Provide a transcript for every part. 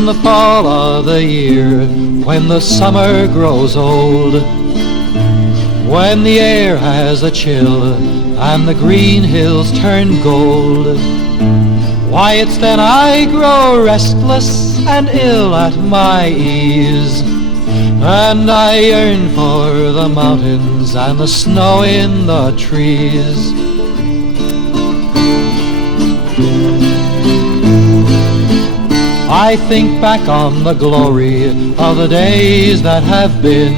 in the fall of the year, when the summer grows old, when the air has a chill and the green hills turn gold, why it's then I grow restless and ill at my ease, and I yearn for the mountains and the snow in the trees. I think back on the glory of the days that have been,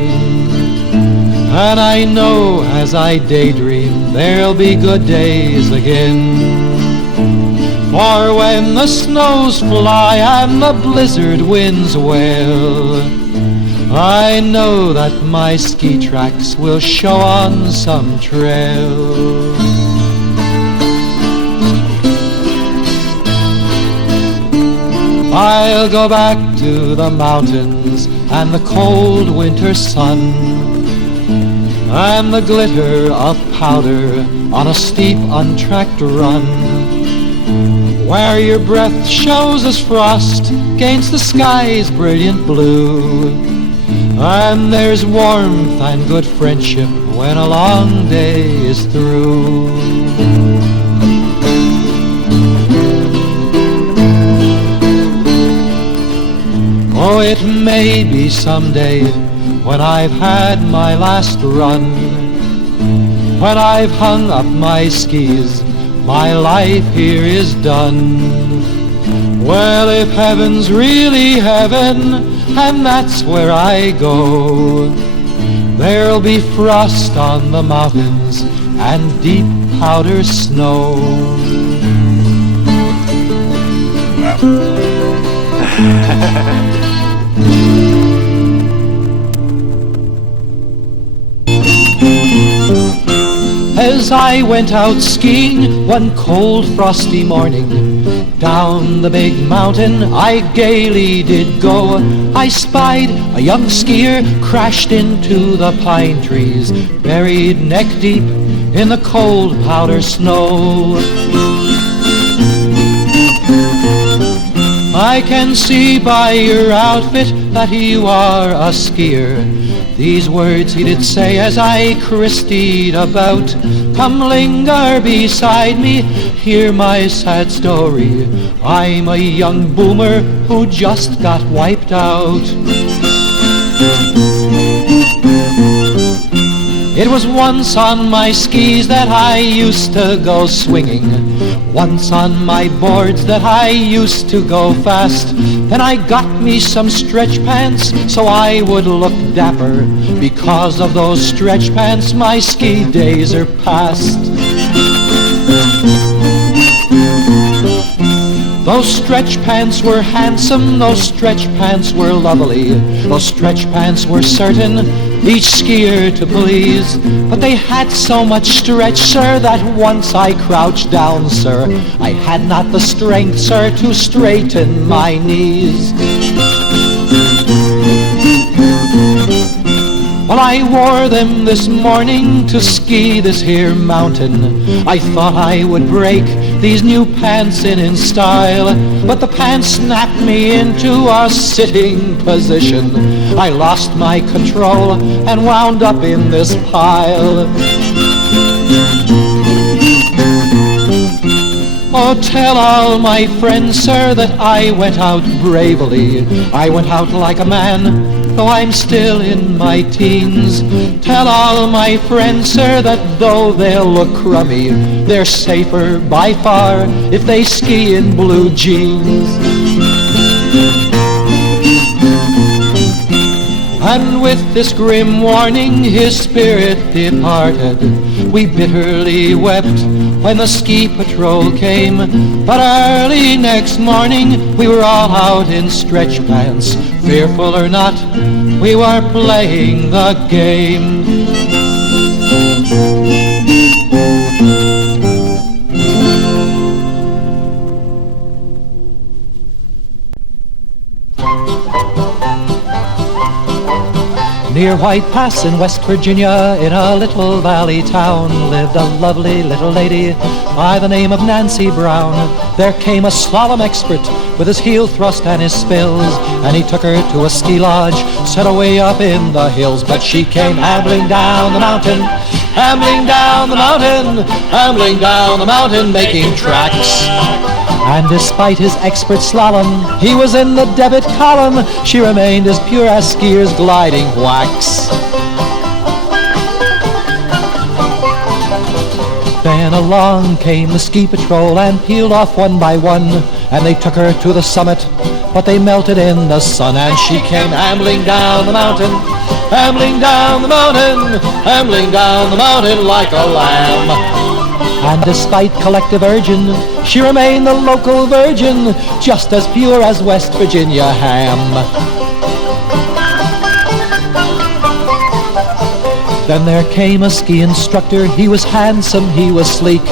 and I know as I daydream there'll be good days again. For when the snows fly and the blizzard winds wail, I know that my ski tracks will show on some trail. I'll go back to the mountains and the cold winter sun, and the glitter of powder on a steep untracked run, where your breath shows as frost against the sky's brilliant blue, and there's warmth and good friendship when a long day is through. Oh, it may be someday when I've had my last run, when I've hung up my skis, my life here is done. Well, if heaven's really heaven, and that's where I go, there'll be frost on the mountains and deep powder snow. As I went out skiing one cold frosty morning, down the big mountain I gaily did go. I spied a young skier crashed into the pine trees, buried neck deep in the cold powder snow. I can see by your outfit that you are a skier. These words he did say as I Christied about. Come linger beside me, hear my sad story. I'm a young boomer who just got wiped out. It was once on my skis that I used to go swinging, once on my boards that I used to go fast. Then I got me some stretch pants so I would look dapper. Because of those stretch pants my ski days are past. Those stretch pants were handsome, those stretch pants were lovely, those stretch pants were certain each skier to please. But they had so much stretch, sir, that once I crouched down, sir, I had not the strength, sir, to straighten my knees. Well, I wore them this morning to ski this here mountain. I thought I would break these new pants in style, but the pants snapped me into a sitting position. I lost my control and wound up in this pile. Oh, tell all my friends, sir, that I went out bravely. I went out like a man, though I'm still in my teens. Tell all my friends, sir, that though they'll look crummy, they're safer by far if they ski in blue jeans. And with this grim warning his spirit departed. We bitterly wept when the ski patrol came, but early next morning we were all out in stretch pants. Fearful or not, we were playing the game. Near White Pass in West Virginia, in a little valley town, lived a lovely little lady by the name of Nancy Brown. There came a slalom expert with his heel thrust and his spills, and he took her to a ski lodge set away up in the hills. But she came ambling down the mountain, ambling down the mountain, ambling down the mountain, making tracks. And despite his expert slalom, he was in the debit column. She remained as pure as skiers gliding wax. Then along came the ski patrol and peeled off one by one, and they took her to the summit, but they melted in the sun. And she came ambling down the mountain, ambling down the mountain, ambling down the mountain like a lamb. And despite collective urging, she remained the local virgin, just as pure as West Virginia ham. Then there came a ski instructor. He was handsome, he was sleek.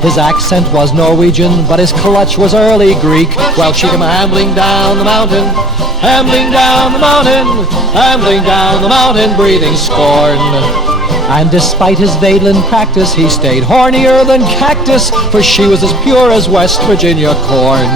His accent was Norwegian, but his clutch was early Greek. Well, she came ambling down the mountain, ambling down the mountain, ambling down the mountain, breathing scorn. And despite his Vaidlin practice, he stayed hornier than cactus, for she was as pure as West Virginia corn.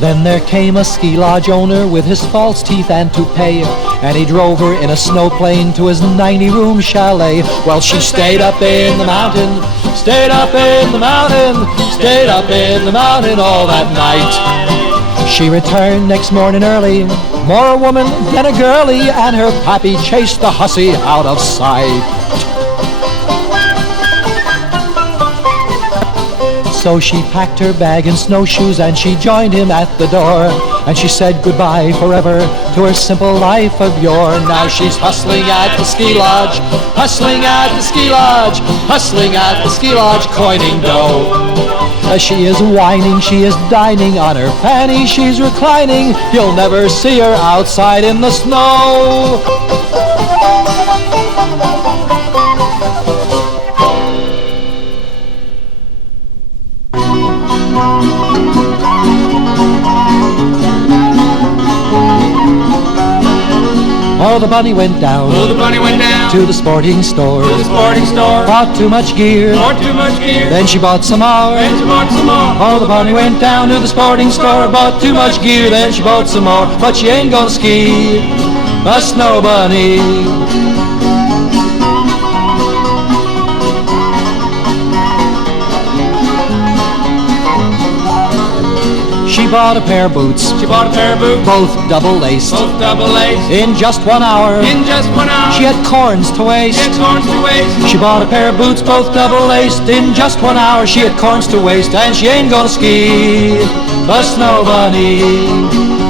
Then there came a ski lodge owner with his false teeth and toupee, and he drove her in a snowplane to his 90-room chalet. Well, she stayed up in the mountain, stayed up in the mountain, stayed up in the mountain all that night. She returned next morning early, more a woman than a girlie, and her pappy chased the hussy out of sight. So she packed her bag and snowshoes and she joined him at the door, and she said goodbye forever to her simple life of yore. Now she's hustling at the ski lodge, hustling at the ski lodge, hustling at the ski lodge, coining dough. As she is whining, she is dining on her fanny, she's reclining. You'll never see her outside in the snow. Oh, the bunny went down. Oh, the bunny went down to the sporting store. to the sporting store. Bought too much gear. Bought too much gear. Then she bought some more. Then she bought some more. Oh, the bunny went down to the sporting store. Bought too much gear. Then she bought some more. But she ain't gonna ski. A snow bunny. She bought a pair of boots. She bought a pair of boots, Both double-laced. both double-laced. In just 1 hour. In just 1 hour, She had corns to waste. she had corns to waste. She bought a pair of boots, both double-laced. In just 1 hour, she had corns to waste, and she ain't gonna ski. The snow bunny.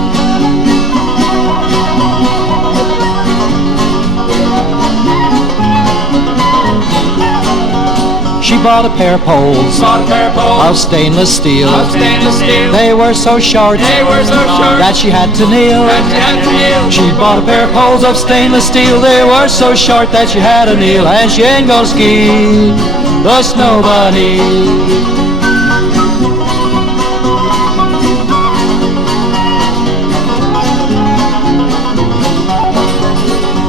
She bought a pair of poles Bought a pair of of poles stainless steel. of stainless steel. They were so short They were so short that she had to kneel. that she had to kneel. She bought a pair of poles of stainless steel. They were so short that she had to kneel, and she ain't gonna ski. The snow bunny.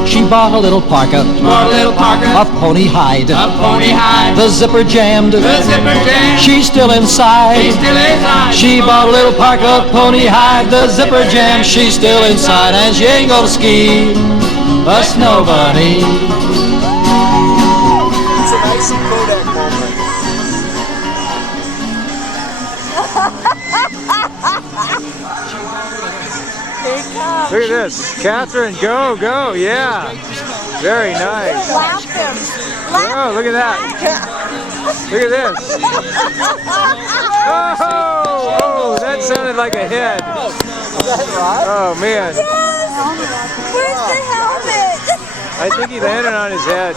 She bought a little parka Bought a little parka of pony hide. of pony hide. The zipper jammed. The zipper jammed. She's still inside. She's still inside. She bought a little parka of pony hide. The zipper jammed. She's still inside, and she ain't gonna ski. A snow bunny. It's a nice Kodak moment. Look at this. Catherine, go, go. Yeah. Very nice. Slap him. Oh, look at that. Look at this. Oh, oh, that sounded like a head. Oh, man. Where's the helmet? I think he landed on his head.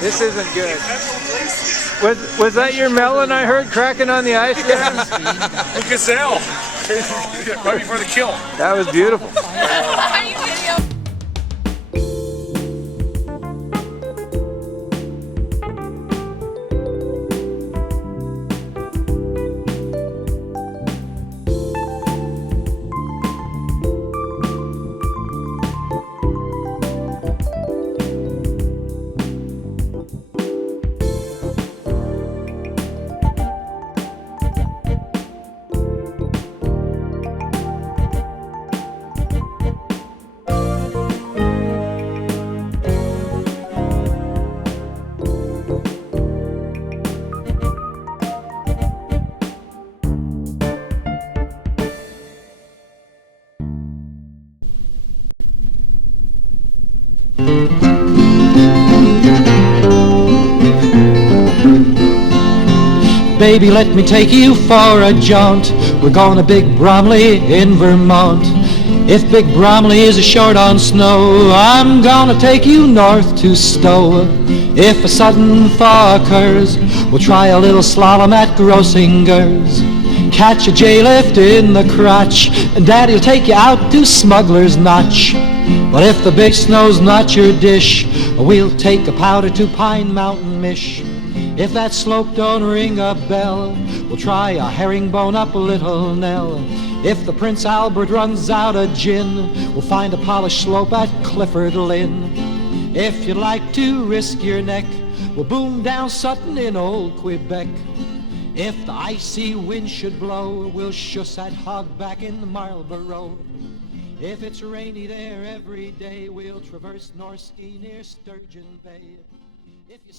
This isn't good. Was that your melon I heard cracking on the ice? A gazelle. Right before the kill. That was beautiful. baby, let me take you for a jaunt. We're going to Big Bromley in Vermont. If Big Bromley is short on snow, I'm gonna take you north to Stowe. If a sudden thaw occurs, we'll try a little slalom at Grossinger's. Catch a J-lift in the crotch, and Daddy'll take you out to Smuggler's Notch. But if the big snow's not your dish, we'll take a powder to Pine Mountain Mish. If that slope don't ring a bell, we'll try a herringbone up Little Nell. If the Prince Albert runs out of gin, we'll find a polished slope at Clifford Lynn. If you'd like to risk your neck, we'll boom down Sutton in old Quebec. If the icy wind should blow, we'll shuss that hog back in Marlborough. If it's rainy there every day, we'll traverse North Ski near Sturgeon Bay. If you